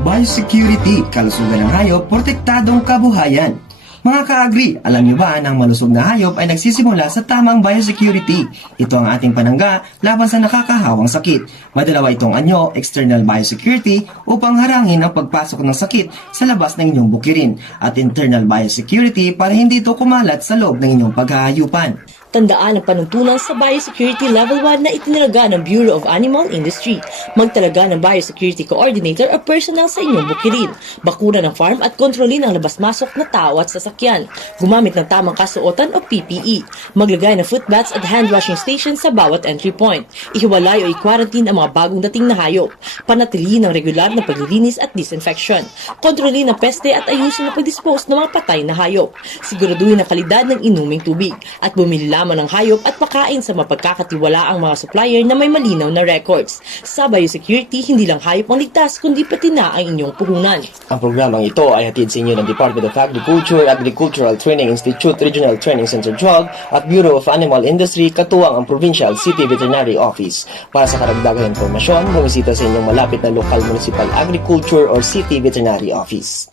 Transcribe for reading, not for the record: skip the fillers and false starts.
Biosecurity, kalusugan ng hayop, protektadong kabuhayan. Mga ka-agri, alam niyo ba na ang malusog na hayop ay nagsisimula sa tamang biosecurity? Ito ang ating panangga laban sa nakakahawang sakit. Madalawa itong anyo, external biosecurity, upang harangin ang pagpasok ng sakit sa labas ng inyong bukirin, at internal biosecurity para hindi ito kumalat sa loob ng inyong paghahayupan. Tandaan ang panuntunan sa Biosecurity Level 1 na itinalaga ng Bureau of Animal Industry. Magtalaga ng Biosecurity Coordinator o personnel sa inyong bukirin. Bakuna ng farm at kontrolin ang labas-masok na tao at sasakyan. Gumamit ng tamang kasuotan o PPE. Maglagay ng foot baths at hand washing station sa bawat entry point. Ihiwalay o i-quarantine ang mga bagong dating na hayop. Panatilihin ang regular na paglilinis at disinfection. Kontrolin ang peste at ayusin ang pag-dispose ng mga patay na hayop. Siguraduhin ang kalidad ng inuming tubig at bumili lamang ng hayop at pakain sa mapagkakatiwalaang mga supplier na may malinaw na records. Sa biosecurity, hindi lang hayop ang ligtas kundi pati na ang inyong puhunan. Ang programang ito ay hatid sa inyo ng Department of Agriculture, Agricultural Training Institute, Regional Training Center JOG at Bureau of Animal Industry katuwang ang Provincial City Veterinary Office. Para sa karagdagang impormasyon, bumisita sa inyong malapit na local municipal agriculture or city veterinary office.